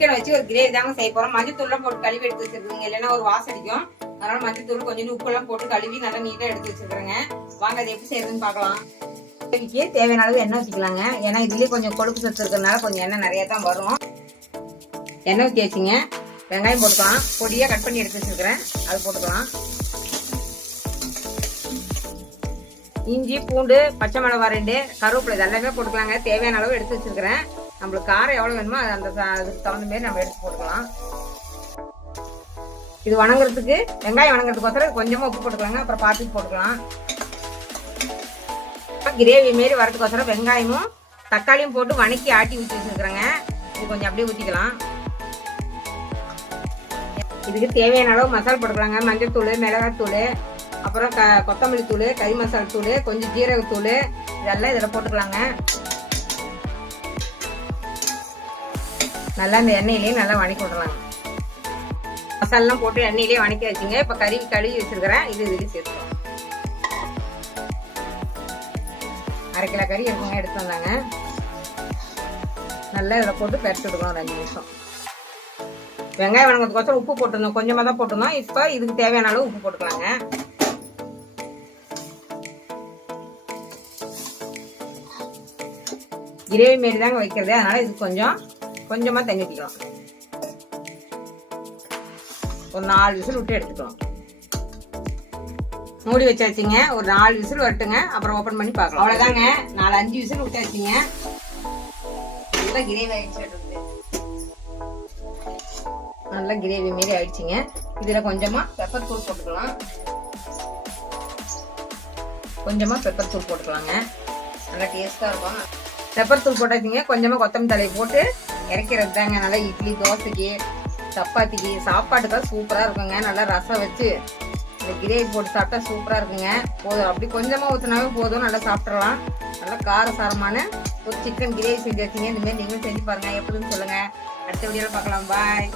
சிக்கனை வச்சு ஒரு கிரேவி தாங்க செய்ய போறோம். மஞ்சத்தூள்லாம் போட்டு கழுவி எடுத்து வச்சிருக்கீங்க, இல்லைன்னா ஒரு வாசம் அடிக்கும். அதனால மஞ்சத்தூள் கொஞ்சம் உப்பெல்லாம் போட்டு கழுவி நல்லா நீட்டா எடுத்து வச்சிருக்கிறேங்க. வாங்க அதை எப்படி செய்யறதுன்னு பார்க்கலாம். கிரேவிக்கு தேவையான அளவு எண்ணெய் ஊற்றிக்கலாங்க. ஏன்னா இதுலயே கொஞ்சம் கொழுப்பு சத்து இருக்கிறதுனால கொஞ்சம் எண்ணெய் நிறைய தான் வரும். எண்ணெய் ஊற்றி வச்சுங்க. வெங்காயம் போட்டுக்கலாம். பொடியா கட் பண்ணி எடுத்து வச்சிருக்கிறேன், அது போட்டுக்கலாம். இஞ்சி, பூண்டு, பச்சை மிளகாய் 2, கருவேப்பிலை இதெல்லாமே போட்டுக்கலாங்க. தேவையான அளவு எடுத்து வச்சிருக்கிறேன். நம்மளுக்கு காரம் எவ்வளவு வேணுமோ அதுக்கு தகுந்த மாதிரி நம்ம எடுத்து போட்டுக்கலாம். இது வணங்குறதுக்கு வெங்காயம் வணங்குறதுக்கோசரம் கொஞ்சமா உப்பு போட்டுக்கலாங்க. அப்புறம் பார்த்து போட்டுக்கலாம். கிரேவி மாரி வரதுக்கோசரம் வெங்காயமும் தக்காளியும் போட்டு வணக்கி ஆட்டி ஊற்றி வச்சிருக்கிறேங்க. இது கொஞ்சம் அப்படியே ஊற்றிக்கலாம். இதுக்கு தேவையான அளவு மசாலா போட்டுக்கலாங்க. மஞ்சள் தூள், மிளகாத்தூள், அப்புறம் கொத்தமல்லி தூள், கறி மசாலா தூள், கொஞ்சம் ஜீரகத்தூள் இதெல்லாம் இதில் போட்டுக்கலாங்க. நல்லா இந்த எண்ணெயிலேயே நல்லா வணக்கி விடலாங்க. மசாலாம் போட்டு எண்ணெயிலேயே வணக்கி வச்சுங்க. இப்போ கழுவி வச்சிருக்கிறேன். இதுக்கு சேர்த்துக்கலாம். 1/2 கிலோ கறி இருக்குங்க, எடுத்து வந்தாங்க. நல்லா இதில் போட்டு பெருத்து விட்டுக்கலாம் 2 நிமிஷம். வெங்காயம் வணங்குறதுக்கோசரம் உப்பு போட்டுருந்தோம், கொஞ்சமாக தான் போட்டுருந்தோம். இப்போ இதுக்கு தேவையான அளவு உப்பு போட்டுக்கலாங்க. கிரேவி மாரி தாங்க வைக்கிறது, அதனால இது கொஞ்சமா தண்ணி ஊற்றிக்கலாம். ஒரு 4 விசில் விட்டு எடுத்துக்கலாம். மூடி வச்சாச்சுங்க. ஒரு 4 விசில் வரட்டுங்க, அப்புறம் ஓபன் பண்ணி பார்க்கலாம். அவ்வளவுதாங்க, 4-5 விசில் விட்டாச்சுங்க. நல்லா கிரேவி ஆயிடுச்சு. நல்லா கிரேவி மாரி ஆயிடுச்சுங்க. இதுல கொஞ்சமா பெப்பர் தூள் போட்டுக்கலாம். நல்லா டேஸ்டா இருக்கும். பெப்பர் தூள் போட்டாச்சுங்க. கொஞ்சமா கொத்தமல்லி தலையை போட்டு இறக்கிறது தாங்க. நல்லா இட்லி, தோசைக்கு, சப்பாத்திக்கு, சாப்பாட்டுக்காக சூப்பரா இருக்குங்க. நல்லா ரசம் வச்சு இந்த கிரேவி போட்டு சாப்பிட்டா சூப்பரா இருக்குங்க. போதும், அப்படி கொஞ்சமா ஊற்றினாவே போதும், நல்லா சாப்பிட்றலாம். நல்லா காரசாரமான ஒரு சிக்கன் கிரேவி செஞ்சு வச்சுங்க. இந்த மாதிரி நீங்களும் செஞ்சு பாருங்க, எப்படின்னு சொல்லுங்க. அடுத்த வீடியோல பார்க்கலாம். பாய்.